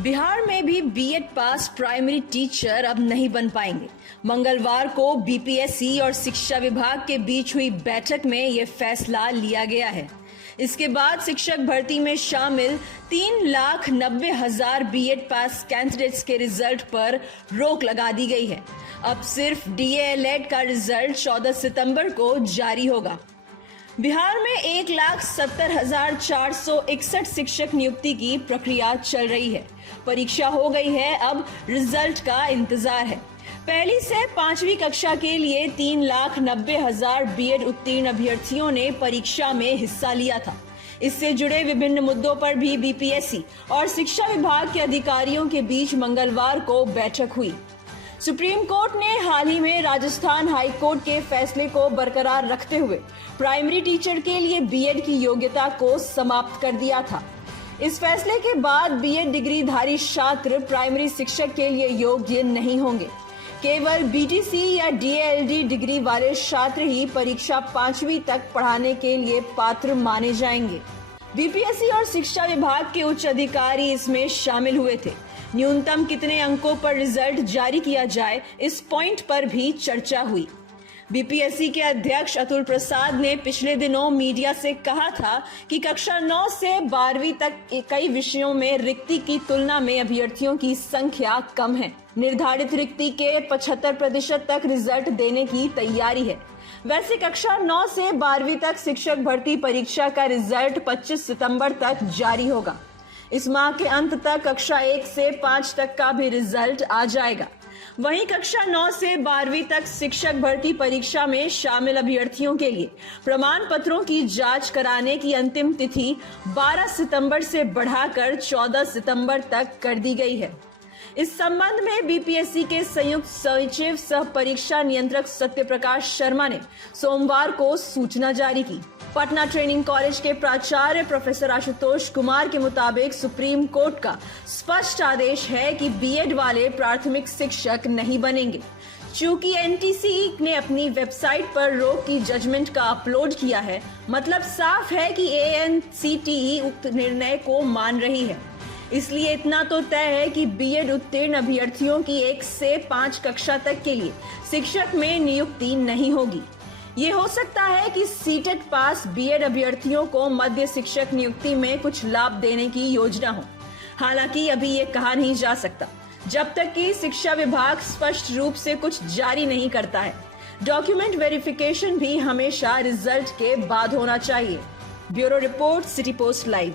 बिहार में भी बीएड पास primary teacher अब नहीं बन पाएंगे। मंगलवार को बीपीएससी और शिक्षा विभाग के बीच हुई बैठक में यह फैसला लिया गया है। इसके बाद शिक्षक भर्ती में शामिल 3,90,000 बीएड पास कैंडिडेट्स के रिजल्ट पर रोक लगा दी गई है। अब सिर्फ डीएलएड का रिजल्ट 14 सितंबर को जारी होगा। बिहार में 1,70,461 शिक्षक नियुक्ति की प्रक्रिया चल रही है। परीक्षा हो गई है, अब रिजल्ट का इंतजार है। पहली से 5वीं कक्षा के लिए 3,90,000 बीएड उत्तीर्ण अभ्यर्थियों ने परीक्षा में हिस्सा लिया था। इससे जुड़े विभिन्न मुद्दों पर भी बीपीएससी और शिक्षा विभाग के अधिकारियों के बीच मंगलवार को बैठक हुई। सुप्रीम कोर्ट ने हाल ही में राजस्थान हाई कोर्ट के फैसले को बरकरार रखते हुए प्राइमरी टीचर के लिए बीएड की योग्यता को समाप्त कर दिया था। इस फैसले के बाद बीएड डिग्रीधारी छात्र प्राइमरी शिक्षक के लिए योग्य नहीं होंगे। केवल बीटीसी या डीएलडी डिग्री वाले छात्र ही परीक्षा 5वीं तक पढ़ाने के लिए पात्र माने जाएंगे। बीपीएससी और शिक्षा विभाग के उच्च अधिकारी इसमें शामिल हुए थे। न्यूनतम कितने अंकों पर रिजल्ट जारी किया जाए, इस पॉइंट पर भी चर्चा हुई। बीपीएससी के अध्यक्ष अतुल प्रसाद ने पिछले दिनों मीडिया से कहा था कि कक्षा 9 से 12वीं तक कई विषयों में रिक्ति की तुलना में अभ्यर्थियों की संख्या कम है। निर्धारित रिक्ति के 75% तक रिजल्ट देने की तैयारी है। वैसे कक्षा 9 से 12वीं तक शिक्षक भर्ती परीक्षा का रिजल्ट 25 सितंबर तक जारी होगा। इस माह के अंत तक कक्षा 1 से 5 तक का भी रिजल्ट आ जाएगा। वहीं कक्षा 9 से 12वीं तक शिक्षक भर्ती परीक्षा में शामिल अभ्यर्थियों के लिए प्रमाण पत्रों की जांच कराने की अंतिम तिथि 12 सितंबर से बढ़ाकर 14 सितंबर तक कर दी गई है। इस संबंध में बीपीएससी के संयुक्त सचिव सह परीक्षा नियंत्रक सत्यप्रकाश शर्मा ने सोमवार को सूचना जारी की। पटना ट्रेनिंग कॉलेज के प्राचार्य प्रोफेसर आशुतोष कुमार के मुताबिक सुप्रीम कोर्ट का स्पष्ट आदेश है कि बीएड वाले प्राथमिक शिक्षक नहीं बनेंगे। चूंकि एनटीसी ने अपनी वेबसाइट पर रोक की जजमेंट का अपलोड किया है, मतलब साफ है कि एएनसीटीई उक्त निर्णय को मान रही है। इसलिए इतना तो तय है कि बीएड उत्तीर्ण अभ्यर्थियों की 1 से 5 कक्षा तक के लिए शिक्षक में नियुक्ति नहीं होगी। ये हो सकता है कि सीटेट पास बीएड अभ्यर्थियों को मध्य शिक्षक नियुक्ति में कुछ लाभ देने की योजना हो। हालांकि अभी ये कहा नहीं जा सकता जब तक कि शिक्षा विभाग स्पष्ट रूप से कुछ जारी नहीं करता है। डॉक्यूमेंट वेरिफिकेशन भी हमेशा रिजल्ट के बाद होना चाहिए। Bureau report, city post live.